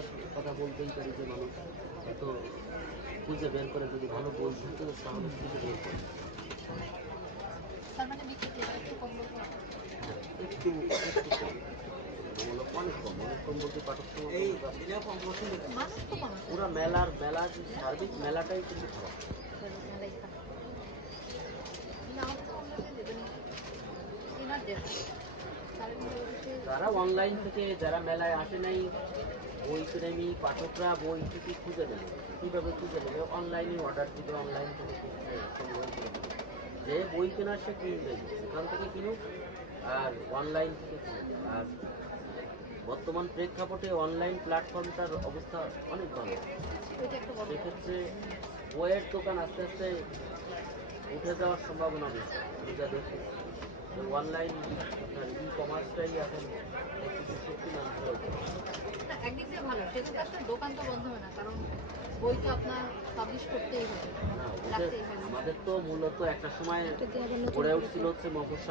একটা কথা বলতেই পারি যে মানুষ এত খুঁজে বের করে যদি ভালো বই থাকে তাহলে খুঁজে বের করে তার মানে বিক্রি একটু কম বলবো। একটু একটু কম তুলনামূলক অনেক কম বলতে পাঠক মানুষ তো কম আছে। পুরো মেলার সার্বিক মেলাটাই কিন্তু খারাপ। মেলাই খারাপ। না, আমাদের তো অনলাইনে দেবেন এনার দেবেন যারা অনলাইন থেকে যারা মেলায় আসে নাই বই প্রেমী পাঠকরা বই থেকে খুঁজে নেবে কীভাবে খুঁজে নেবে অনলাইনে অর্ডার দিবে অনলাইন থেকে সংগ্রহ করে নেবে যে বই কেনার সে কিনবে সেখান থেকে কিনুক আর অনলাইন থেকে কিনুক। আর বর্তমান প্রেক্ষাপটে অনলাইন প্ল্যাটফর্মটার অবস্থা অনেক ভালো। ওইটা একটা বড় সেক্ষেত্রে বইয়ের দোকান আস্তে আস্তে উঠে যাওয়ার সম্ভাবনা বেশি। আমি যা দেখি অনলাইন আপনার ই কমার্সটাই এখন একটু শক্তিমান হয়ে ওঠে। না, একদিক দিয়ে ভালো, সেক্ষেত্রে আসলে দোকান তো বন্ধ হয় না, কারণ বই তো আপনার পাবলিশ করতেই হবে, না, রাখতেই হবে। আমাদের তো মূলত একটা সময় গড়ে উঠছিল হচ্ছে মফস্বল